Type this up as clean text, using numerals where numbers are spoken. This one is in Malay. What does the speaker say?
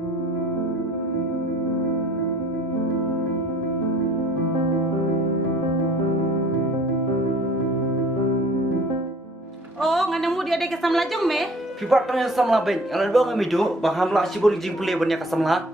Oh, nganamu dia ada kesam lajong me? Pipat tanya samla ben, alan bang amido, baham la sibur jing pule banya kasamla.